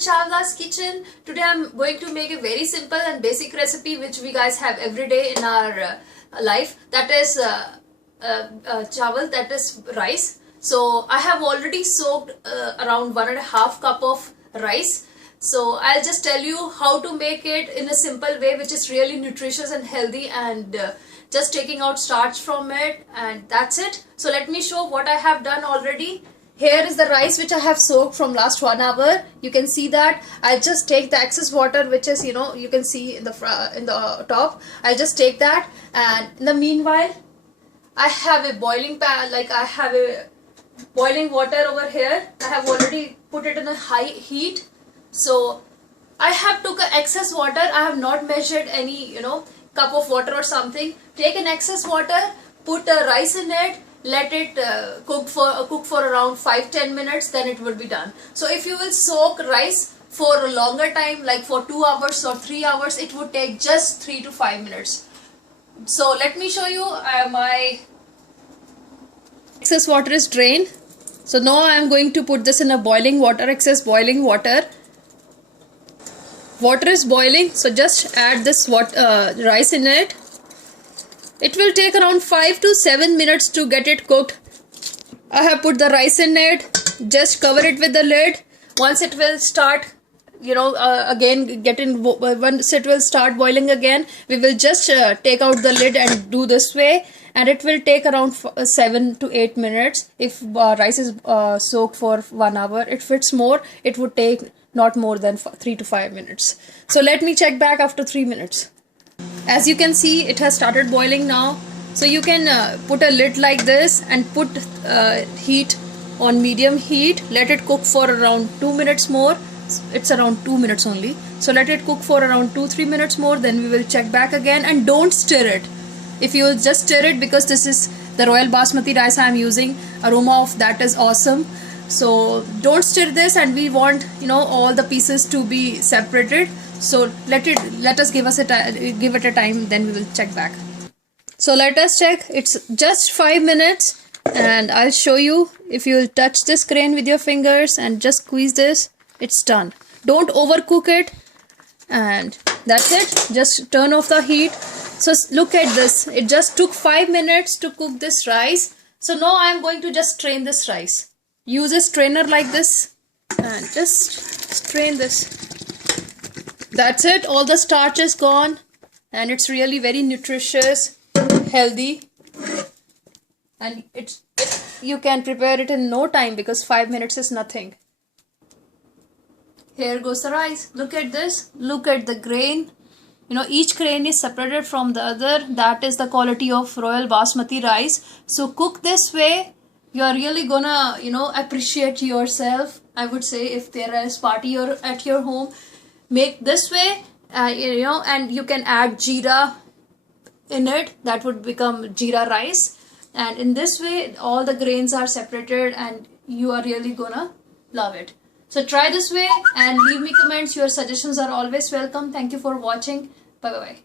Chawla's kitchen. Today I'm going to make a very simple and basic recipe which we guys have every day in our life. That is chawal, that is rice. So I have already soaked around 1.5 cup of rice. So I'll just tell you how to make it in a simple way which is really nutritious and healthy, and just taking out starch from it, and that's it. So let me show what I have done already. Here is the rice which I have soaked from last 1 hour. You can see that I'll just take the excess water which is, you can see in the top. I'll just take that, and in the meanwhile I have a boiling pan, like I have a boiling water over here. I have already put it in a high heat. So I have took a excess water. I have not measured any cup of water or something. Take an excess water, put rice in it, let it cook for around 5-10 minutes, then it will be done. So if you will soak rice for a longer time, like for 2 hours or 3 hours, it would take just 3 to 5 minutes. So let me show you. My excess water is drained. So now I am going to put this in a boiling water, excess boiling water. Water is boiling, so just add this rice in it. It will take around 5 to 7 minutes to get it cooked. I have put the rice in it. Just cover it with the lid. Once it will start, once it will start boiling again, we will just take out the lid and do this way. And it will take around 7 to 8 minutes. If rice is soaked for 1 hour, if it's more, it would take not more than 3 to 5 minutes. So let me check back after 3 minutes. As you can see, it has started boiling now. So you can put a lid like this and put heat on medium heat. Let it cook for around 2 minutes more. It's around 2 minutes only. So let it cook for around 2-3 minutes more. Then we will check back again, and don't stir it. If you just stir it, because this is the Royal Basmati rice I am using, aroma of that is awesome. So don't stir this, and we want all the pieces to be separated. So let us give it a time, then we will check back. So let us check. It's just 5 minutes, and I'll show you. If you will touch this grain with your fingers and just squeeze this, it's done. Don't overcook it, and that's it. Just turn off the heat. So look at this. It just took 5 minutes to cook this rice. So now I am going to just strain this rice. Use a strainer like this and just strain this. That's it. All the starch is gone, and it's really very nutritious, healthy, and you can prepare it in no time, because 5 minutes is nothing. Here goes the rice. Look at this. Look at the grain. Each grain is separated from the other. That is the quality of Royal Basmati rice. So cook this way. You are really gonna, appreciate yourself. I would say, if there is party or at your home, make this way, and you can add jeera in it. That would become jeera rice. And in this way, all the grains are separated, and you are really gonna love it. So try this way and leave me comments. Your suggestions are always welcome. Thank you for watching. Bye bye.